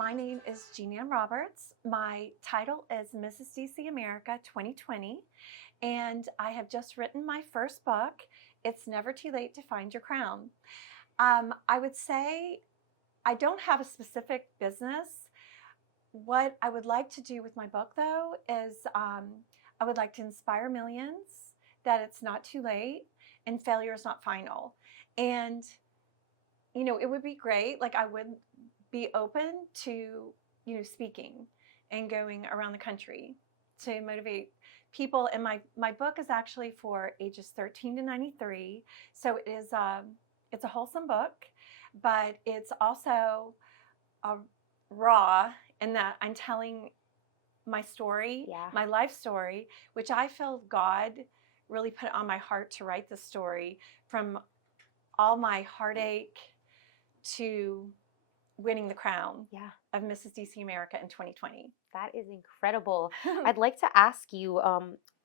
My name is Jeanne Ann Roberts. My title is Mrs. DC America 2020, and I have just written my first book. It's Never Too Late to Find Your Crown. I would say I don't have a specific business. What I would like to do with my book, though, is I would like to inspire millions that it's not too late and failure is not final. And, you know, it would be great. Like, I would be open to, speaking and going around the country to motivate people. And my book is actually for ages 13 to 93. So it's a wholesome book, but it's also raw in that I'm telling my story, my life story, which I feel God really put on my heart to write the story, from all my heartache to winning the crown of Mrs. DC America in 2020. That is incredible. I'd like to ask you,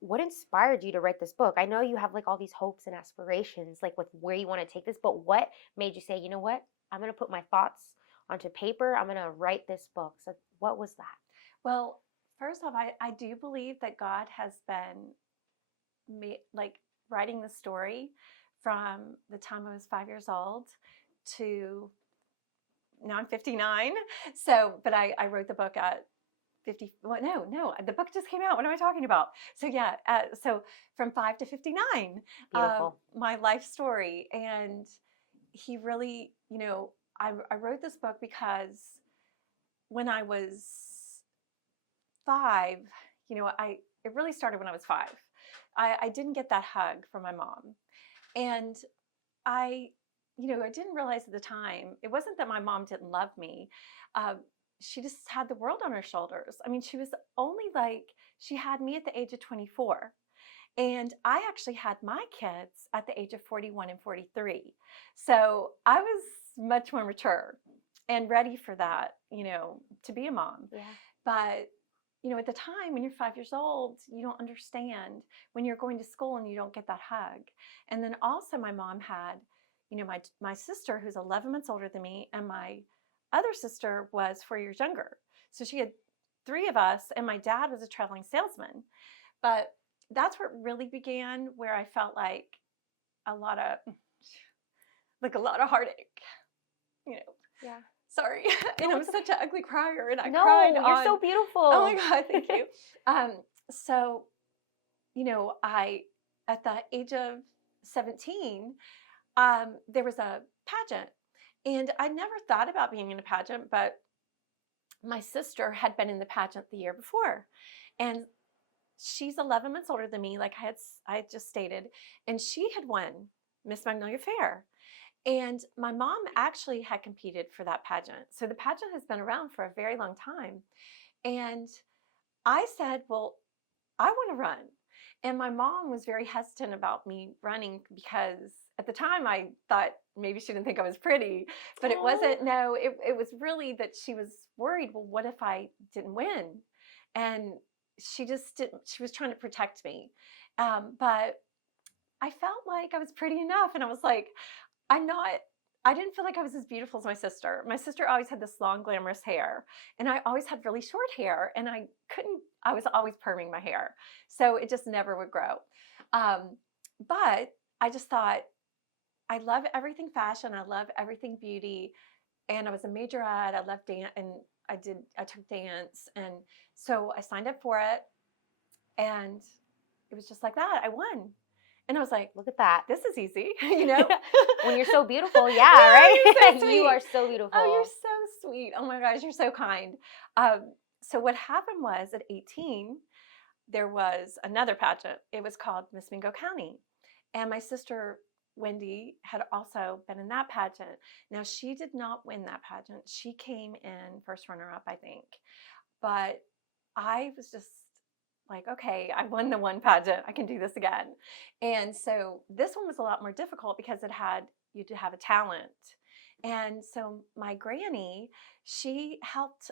what inspired you to write this book? I know you have like all these hopes and aspirations, like with where you want to take this, but what made you say, you know what, I'm going to put my thoughts onto paper, I'm going to write this book? So what was that? Well, first off, I do believe that God has been writing the story from the time I was 5 years old to now I'm 59. So, but I wrote the book at 50. Well, no, the book just came out. What am I talking about? So yeah, so from 5 to 59, Beautiful. My life story. And he really, I wrote this book because when I was 5, it really started when I was 5. I didn't get that hug from my mom. And I didn't realize at the time, it wasn't that my mom didn't love me. She just had the world on her shoulders. I mean, she had me at the age of 24. And I actually had my kids at the age of 41 and 43. So I was much more mature and ready for that, to be a mom. Yeah. But at the time when you're 5 years old, you don't understand when you're going to school and you don't get that hug. And then also my mom had, my sister, who's 11 months older than me, and my other sister was 4 years younger. So she had 3 of us, and my dad was a traveling salesman. But that's where it really began, where I felt like a lot of heartache, Yeah. Sorry. And I'm such an ugly crier, and I No, cried you're so beautiful. Oh my God, thank you. So, at the age of 17, there was a pageant, and I never thought about being in a pageant, but my sister had been in the pageant the year before, and she's 11 months older than me, like I had just stated, and she had won Miss Magnolia Fair. And my mom actually had competed for that pageant. So the pageant has been around for a very long time. And I said, well, I want to run. And my mom was very hesitant about me running because at the time I thought maybe she didn't think I was pretty, but it wasn't. No, it was really that she was worried, well, what if I didn't win? And she just didn't, she was trying to protect me. But I felt like I was pretty enough. And I was like, I didn't feel like I was as beautiful as my sister. My sister always had this long, glamorous hair, and I always had really short hair, and I was always perming my hair. So it just never would grow. But I just thought, I love everything fashion. I love everything beauty. And I was a majorette. I loved dance, and I took dance. And so I signed up for it, and it was just like that. I won. And I was like, look at that. This is easy, When you're so beautiful, right? You're so you are so beautiful. Oh, you're so sweet. Oh my gosh, you're so kind. So what happened was at 18, there was another pageant. It was called Miss Mingo County. And my sister, Wendy, had also been in that pageant. Now, she did not win that pageant. She came in first runner-up, I think. But I was just like, okay, I won the one pageant. I can do this again. And so this one was a lot more difficult because you to have a talent. And so my granny, she helped,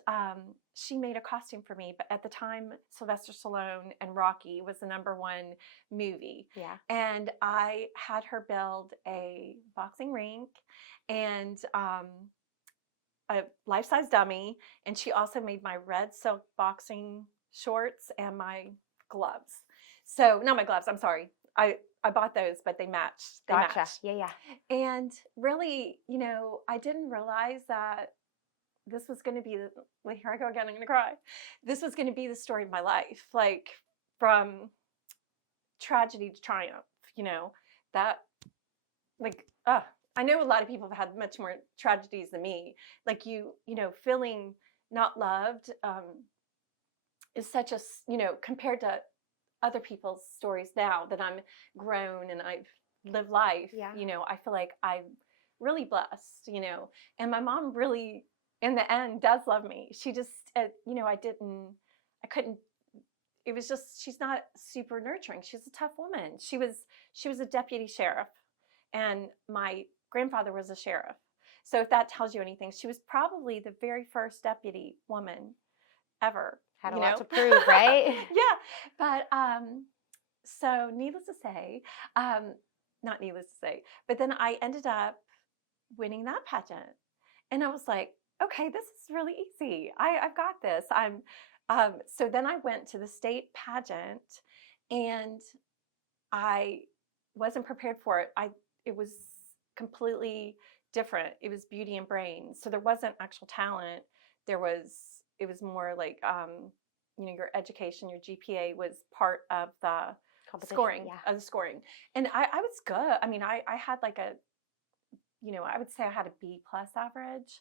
she made a costume for me. But at the time, Sylvester Stallone and Rocky was the #1 movie. Yeah. And I had her build a boxing rink and a life-size dummy, and she also made my red silk boxing shorts and my gloves. So not my gloves, I'm sorry. I bought those, but they matched. They Gotcha. matched. Yeah, yeah. And really, I didn't realize that this was going to be well, here I go again, I'm going to cry. This was going to be the story of my life, like from tragedy to triumph, that like I know a lot of people have had much more tragedies than me. Like feeling not loved is such a compared to other people's stories now that I'm grown and I've lived life. Yeah. I feel like I'm really blessed. And my mom really, in the end, does love me. She just, I couldn't. It was just she's not super nurturing. She's a tough woman. She was a deputy sheriff, and my grandfather was a sheriff. So if that tells you anything, she was probably the very first deputy woman ever. Had a lot to prove, right? Yeah, but so needless to say, not needless to say, but then I ended up winning that pageant, and I was like, okay, this is really easy. I've got this. So then I went to the state pageant, and I wasn't prepared for it. It was completely different. It was beauty and brains. So there wasn't actual talent. It was more like your education, your GPA was part of the scoring of the scoring. And I was good. I mean, I had like I would say I had a B plus average.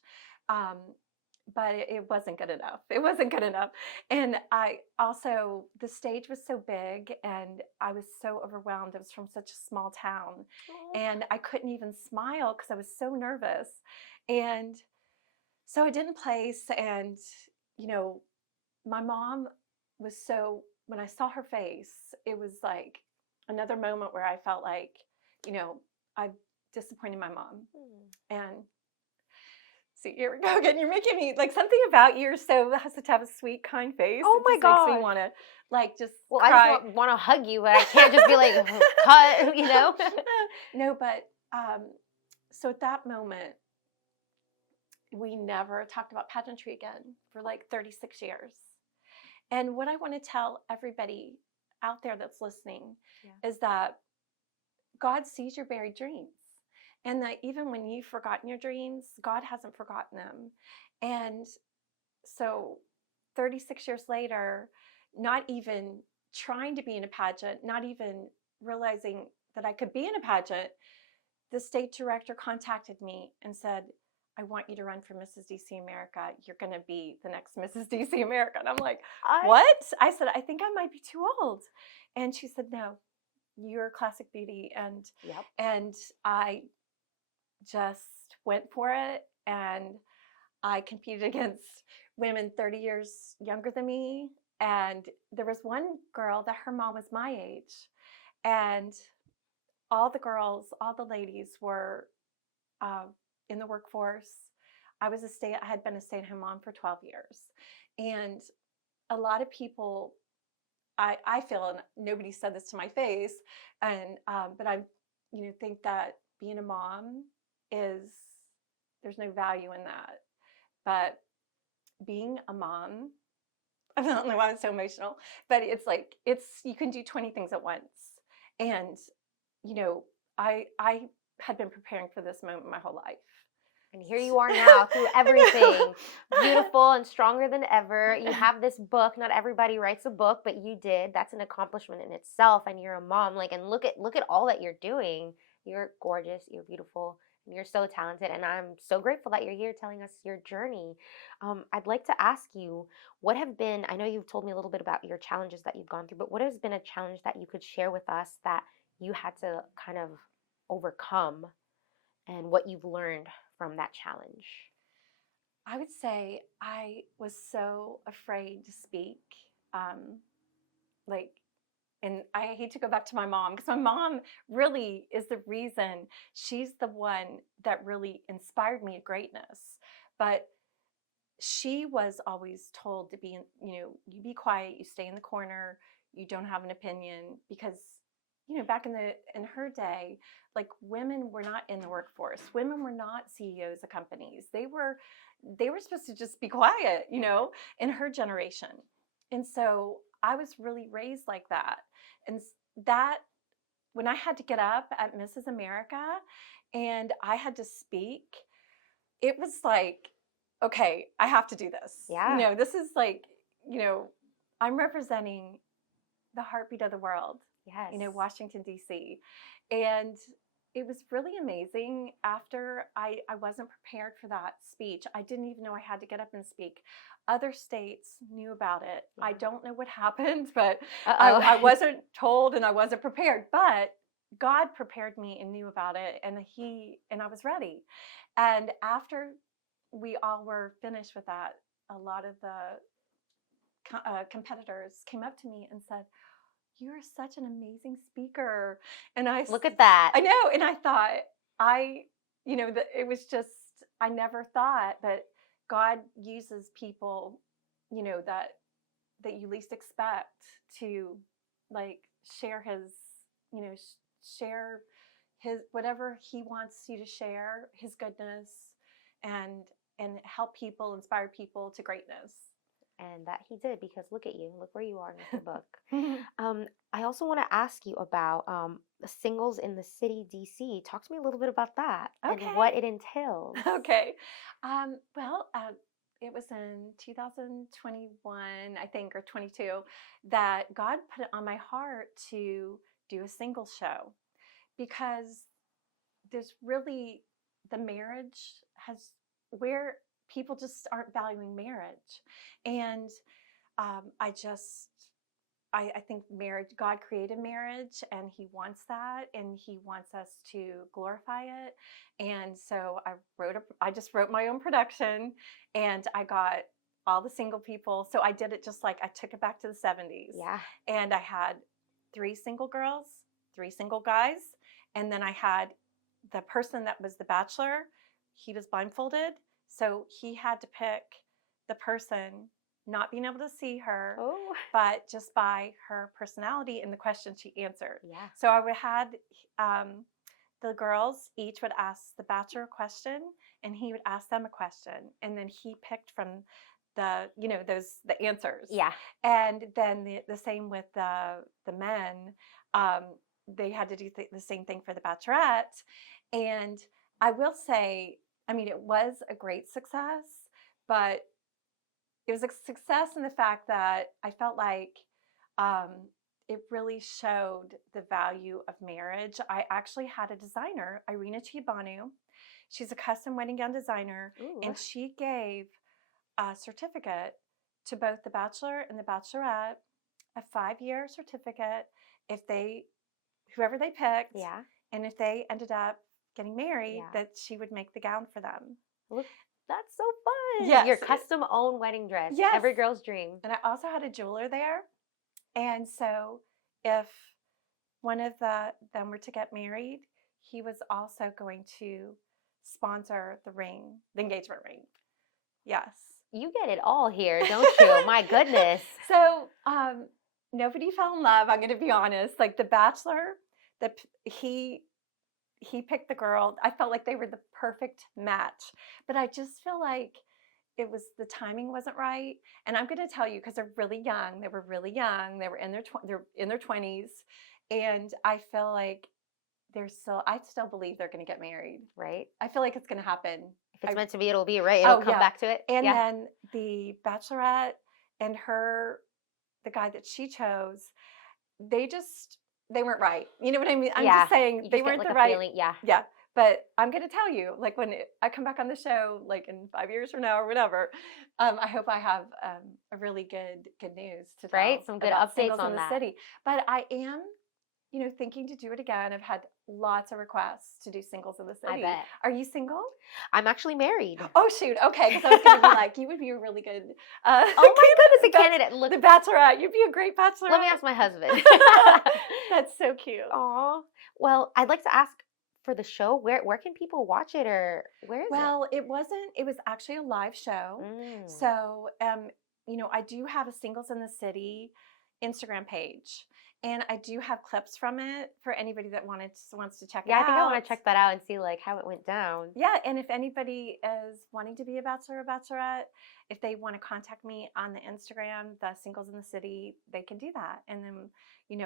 But it wasn't good enough. It wasn't good enough. And the stage was so big and I was so overwhelmed. I was from such a small town. Aww. And I couldn't even smile because I was so nervous. And so I didn't place. And, my mom was when I saw her face, it was like another moment where I felt like, I disappointed my mom. And see, here we go again. You're making me like something about you has to have a sweet, kind face. Oh my God. Makes me want to just well, cry. I just want to hug you, but I can't just be like, cut, No, but so at that moment, we never talked about pageantry again for like 36 years. And what I want to tell everybody out there that's listening is that God sees your buried dreams. And that even when you've forgotten your dreams, God hasn't forgotten them. And so 36 years later, not even trying to be in a pageant, not even realizing that I could be in a pageant, the state director contacted me and said, I want you to run for Mrs. DC America. You're going to be the next Mrs. DC America. And I'm like, what? I said, I think I might be too old. And she said, no, you're classic beauty. And I just went for it, and I competed against women 30 years younger than me, and there was one girl that her mom was my age, and all the ladies were in the workforce. I had been a stay-at-home mom for 12 years, and a lot of people, I feel, and nobody said this to my face, and but I think that being a mom there's no value in that. But being a mom, I don't know why I'm so emotional, but it's like you can do 20 things at once. And I had been preparing for this moment my whole life. And here you are now through everything. Beautiful and stronger than ever. You have this book. Not everybody writes a book, but you did. That's an accomplishment in itself. And you're a mom. And look at all that you're doing. You're gorgeous. You're beautiful. And you're so talented. And I'm so grateful that you're here telling us your journey. I'd like to ask you, what have been, I know you've told me a little bit about your challenges that you've gone through, but what has been a challenge that you could share with us that you had to kind of overcome, and what you've learned from that challenge? I would say I was so afraid to speak. And I hate to go back to my mom, because my mom really is the reason. She's the one that really inspired me to greatness. But she was always told to be, you be quiet, you stay in the corner, you don't have an opinion, because, back in her day, like women were not in the workforce. Women were not CEOs of companies. They were supposed to just be quiet, in her generation. And so I was really raised like that. And that when I had to get up at Mrs. America and I had to speak, it was like, okay, I have to do this. Yeah. This is like, I'm representing the heartbeat of the world. Yes. Washington, D.C. And it was really amazing. After I wasn't prepared for that speech. I didn't even know I had to get up and speak. Other states knew about it. Yeah. I don't know what happened, but Uh-oh. I wasn't told and I wasn't prepared. But God prepared me and knew about it, and I was ready. And after we all were finished with that, a lot of the competitors came up to me and said, "You're such an amazing speaker." And Look at that. I know. And I thought, it was just, I never thought that God uses people, that you least expect to like share his, share his, whatever he wants you to share, his goodness, and help people, inspire people to greatness. And that he did, because look at you. Look where you are in the book. I also want to ask you about the singles in the city, DC. Talk to me a little bit about that and what it entails. Okay. It was in 2021, I think, or 22, that God put it on my heart to do a singles show, because there's really, the marriage has, where people just aren't valuing marriage. And I think marriage, God created marriage, and he wants that, and he wants us to glorify it. And so I just wrote my own production, and I got all the single people. So I did it just like, I took it back to the 70s. Yeah. And I had 3 single girls, 3 single guys, and then I had the person that was the bachelor. He was blindfolded, so he had to pick the person, not being able to see her, but just by her personality and the questions she answered. Yeah. So I would had the girls each would ask the bachelor a question, and he would ask them a question, and then he picked from the the answers. Yeah. And then the same with the men. They had to do the same thing for the bachelorette. And I will say, I mean, it was a great success, but it was a success in the fact that I felt like it really showed the value of marriage. I actually had a designer, Irina Chiabanu. She's a custom wedding gown designer. Ooh. And she gave a certificate to both the bachelor and the bachelorette, a 5-year certificate, whoever they picked. Yeah. And if they ended up getting married, Yeah. that she would make the gown for them. Look, that's so fun. Yes. Your custom own wedding dress. Yes. Every girl's dream. And I also had a jeweler there. And so if one of them were to get married, he was also going to sponsor the engagement ring. Yes. You get it all here, don't you? My goodness. So nobody fell in love. I'm going to be honest. Like the bachelor, he picked the girl. I felt like they were the perfect match, but I just feel like the timing wasn't right. And I'm going to tell you, because they're really young. They were really young. They were in their 20s, and I feel like I still believe they're going to get married. Right. I feel like it's going to happen. If it's meant to be, it'll be, right? It'll come back to it. And then the bachelorette and the guy that she chose, they weren't right. You know what I mean? I'm just saying they weren't the right. Feeling. Yeah. Yeah. But I'm going to tell you, like when I come back on the show, like in 5 years from now or whatever, I hope I have a really good news to tell. Right. Some good updates on the that. city. But I am, thinking to do it again. I've had lots of requests to do singles in the city. I bet. Are you single? I'm actually married. Oh, shoot. Okay. Because I was going to be like, you would be a really good oh my goodness, a candidate. Look, the bachelorette. You'd be a great bachelorette. Let me ask my husband. That's so cute. Aw. Well, I'd like to ask, for the show, where can people watch it, or where is it? Well, it was actually a live show. So, I do have a Singles in the City Instagram page, And I do have clips from it for anybody that wants to check it Yeah, I think I want out. to check that out and see like how it went down. Yeah, and if anybody is wanting to be a bachelor or bachelorette, if they want to contact me on the Instagram, the Singles in the City, they can do that. And then,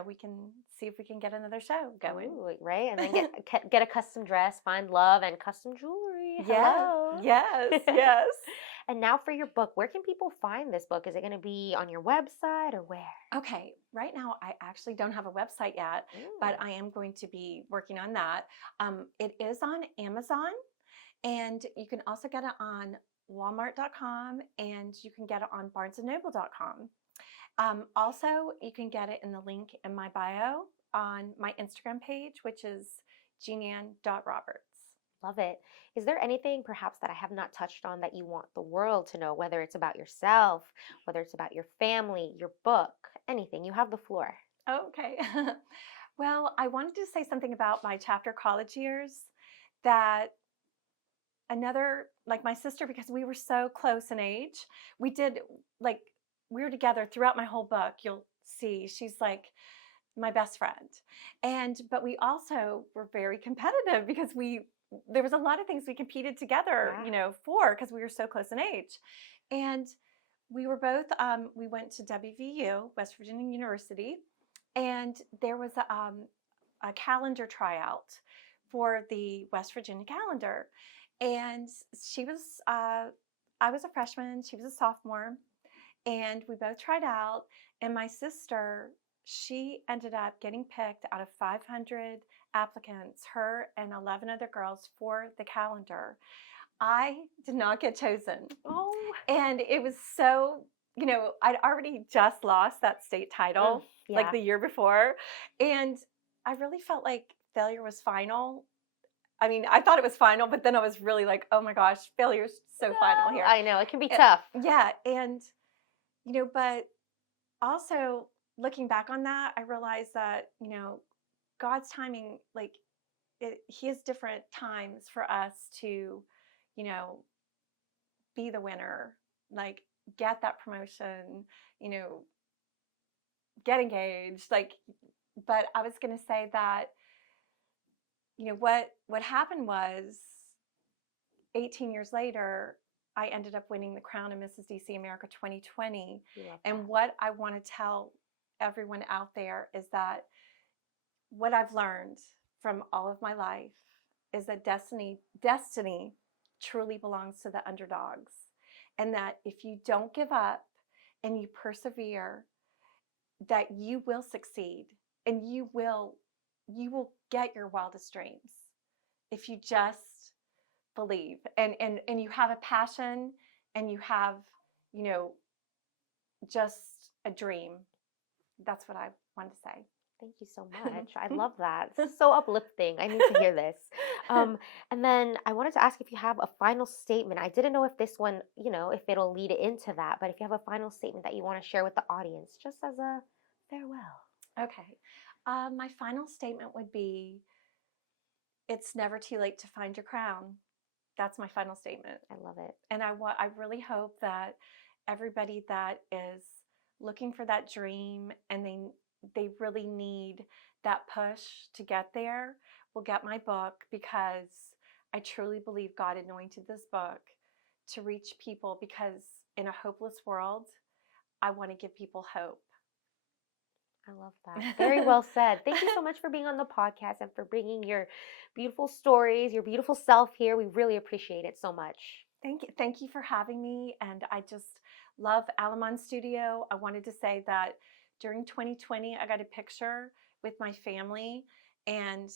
we can see if we can get another show going. Ooh, right? And then get a custom dress, find love, and custom jewelry. Yes, Hello. yes, yes. And now for your book, where can people find this book? Is it going to be on your website or where? Okay, right now I actually don't have a website yet, but I am going to be working on that. It is on Amazon, and you can also get it on Walmart.com, and you can get it on BarnesandNoble.com. Also, you can get it in the link in my bio on my Instagram page, which is JeanAnn.Roberts. Love it. Is there anything perhaps that I have not touched on that you want the world to know, whether it's about yourself, whether it's about your family, your book, anything? You have the floor. Okay. Well, I wanted to say something about my chapter college years, that like my sister, because we were so close in age, we did like, we were together throughout my whole book. You'll see she's like my best friend. But we also were very competitive because there was a lot of things we competed together, Yeah. for, because we were so close in age. And we were both, we went to WVU, West Virginia University, and there was a calendar tryout for the West Virginia calendar. And I was a freshman, she was a sophomore, and we both tried out. And my sister, she ended up getting picked out of 500 applicants, her and 11 other girls, for the calendar. I did not get chosen. Oh, And it was so, I'd already just lost that state title like yeah. the year before. And I really felt like failure was final. I mean, I thought it was final, but then I was really like, oh my gosh, failure's so final No, here. I know it can be tough. Yeah. And, but also looking back on that, I realized that, God's timing, like he has different times for us to, you know, be the winner, like get that promotion, you know, get engaged. But I was going to say that, what happened was 18 years later, I ended up winning the crown of Mrs. DC America 2020. And what I want to tell everyone out there is that what I've learned from all of my life is that destiny truly belongs to the underdogs. And that if you don't give up and you persevere, that you will succeed, and you will get your wildest dreams if you just believe, and you have a passion, and you have, just a dream. That's what I wanted to say. Thank you so much. I love that. This is so uplifting. I need to hear this. And then I wanted to ask if you have a final statement. I didn't know if this one, if it'll lead into that, but if you have a final statement that you want to share with the audience, just as a farewell. Okay. My final statement would be, it's never too late to find your crown. That's my final statement. I love it. And I really hope that everybody that is looking for that dream, and they really need that push to get there, will get my book, because I truly believe God anointed this book to reach people, because in a hopeless world, I want to give people hope. I love that. Very well said. Thank you so much for being on the podcast and for bringing your beautiful stories, your beautiful self here. We really appreciate it so much. Thank you for having me. And I just love Alamon Studio. I wanted to say that during 2020, I got a picture with my family, and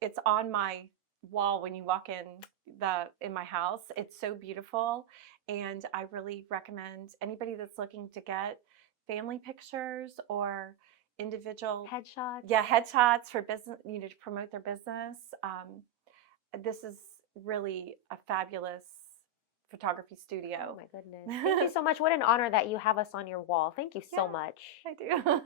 it's on my wall when you walk in my house. It's so beautiful. And I really recommend anybody that's looking to get family pictures or individual Headshots. Yeah, headshots for business, to promote their business. This is really a fabulous photography studio. Oh my goodness. Thank you so much. What an honor that you have us on your wall. Thank you so Yeah, much. I do.